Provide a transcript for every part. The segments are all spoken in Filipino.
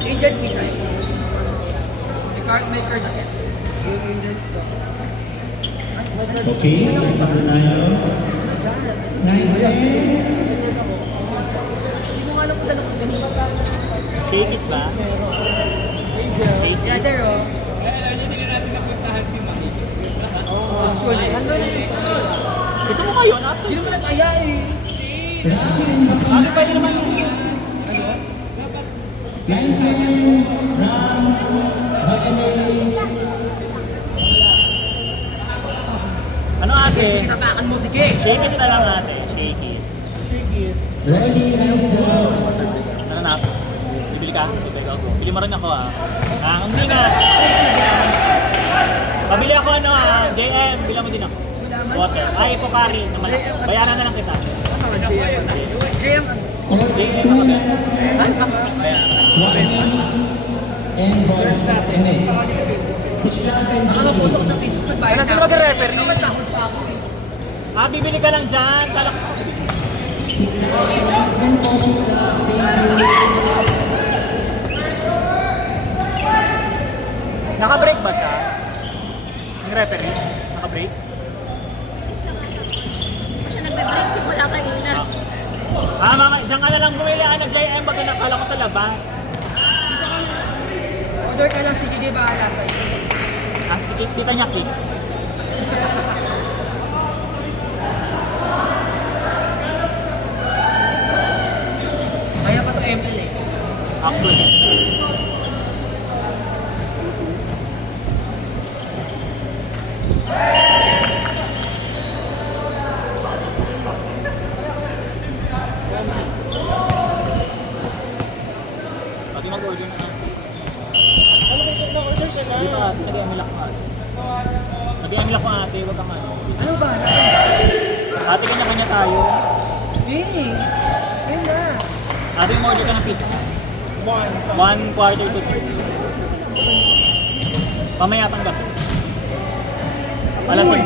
Angels Pizza. May card na yes. Yung Angels to. Okay, start number 9. 9-7. Hindi ko nga alam kung dala ko ganito. Shakies ba? Yeah, there oh. Hindi natin napuntahan si Mami. Actually. Nandun na yun. Gusto mo kayo? After? Hindi naman nag-aya eh. Ano pwede naman yung... 9-7. Ram. Bagamay. Ano ate? Sige, tatakan mo, sige. Shakies na lang ate. Shakies. Ready, let's go. Ano na? Bibili ka? Bibili ka ako. Bili mo rin ako ah. Hindi nga. Pabili ako ano ah. JM, bilang mo din ako. Bilaman? Water. Ay, Pocari naman. Bayaran na lang kita. Ano, JM? JM ano? JM 2 ako. minutes left. Bayaran. And balls. Amen. Nakakapuso ko sa Facebook, nagbayad Ano, na sino ako. mag-refer? Namasahod pa ako eh. Bibili ka lang dyan. Kala ko sa Naka-break ba siya? Yung referee? Naka-break? Siya nagbe-break simula kanina. Mama, diyan ka na lang bumili ano, JM, baga nakala ko sa labas. Order ka lang, sige, di bahala sa'yo. Sige, kita niya kicks. Kaya pa to ML eh. Actually. Pati mag-order na lang. Di ba, nag-emilak ko ate. Nag-emilak ko ate, huwag kang ano. Ano ba? Ate, kanya-kanya tayo. Eh, yun na. Ate, yung order ka ng pizza. 1/4 to 2. Pamaya tanggap. Palasin.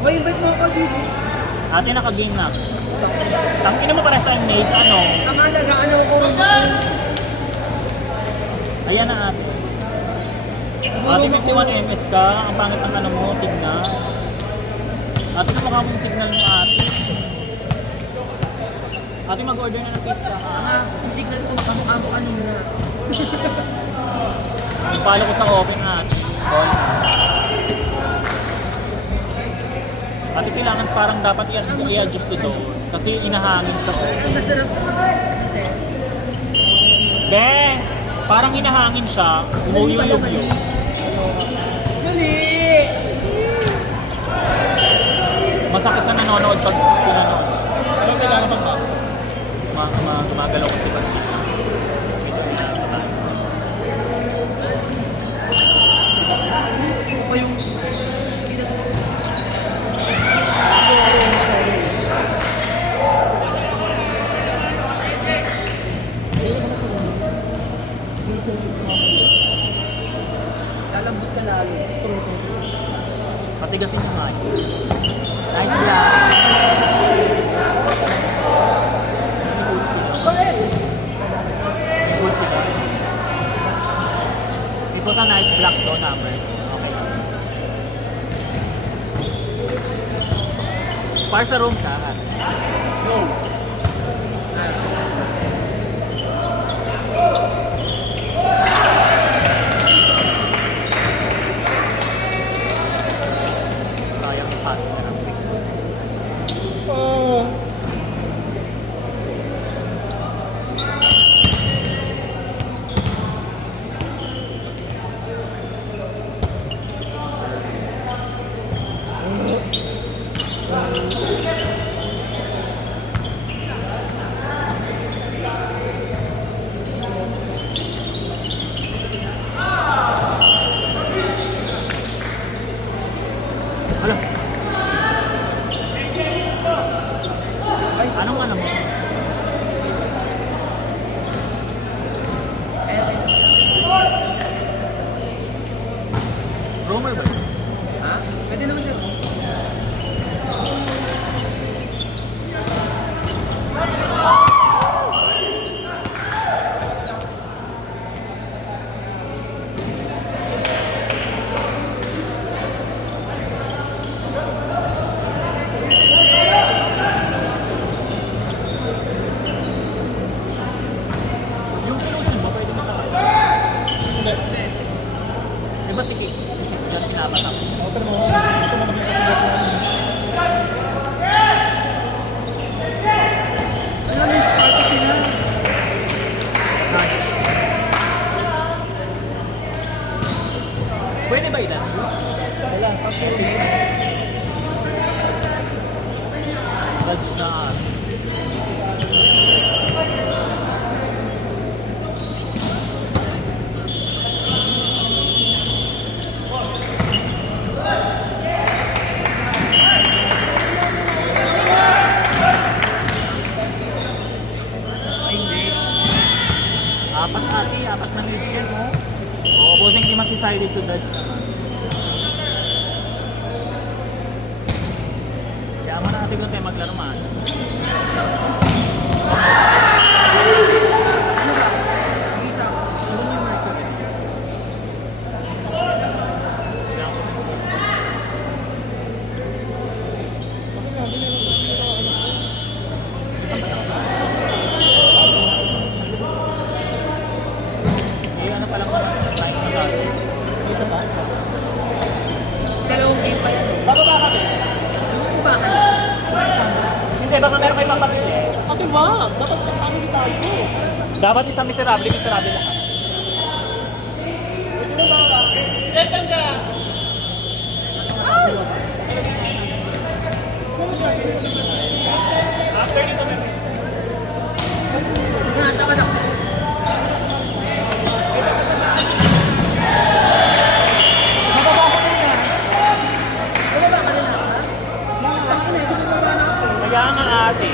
May invite mo ako dito. Ate, naka-game na. Tangina mo para sa mage, ano? Ang alaga, ano ko rin. Ayan na ate. Ate, 51 MS ka. Ang pangit ng ano mo, signal. Ate, kamukha mo yung signal mo ate. Ate, mag-order na ng pizza ka. Yung signal ko makamukha mo kanina. Ipalo ko sa open ate. Call. Ate, kailangan parang dapat i-adjust to doon. Kasi inahangin siya. Ang masarap kasi. Be! Parang hinahangin siya. Umuyuyog yun. Mali! Masakit sa nanonood pag pinanood siya. Pero kailangan pag gumagalaw kasi pag Ako yung... Lalambot ka lalo. patigasin mo nga yun. Nice vlog! Ito sa nice black do number. Okay. Para sa room ka. Go! Sayang pasok na ng pick. Hala. Anong ano mo? Roamer ba? Ha? Pwede naman siya. Dodge na. Ay, hindi. Apat ati, apat na leads yan, oh. Oo, opposing team has decided to dodge naman. Kaya mo na natin kung tayo maglaro man. Isa. Ano yung Mercury? Eh, ano pa lang naman, time sa kaso. Isa pa? Dalawang game pa yan. Bababa kami. Ba ka? Hindi, baka meron kayo papatid eh. Akin wag, dapat family tayo. Dapat isang miserable lahat. After nito may miss. Tinatakad ako. Mababa ko na yan. Bumaba ka na ha? Ang ina, hindi bumaba na ako. Kaya nga kasi.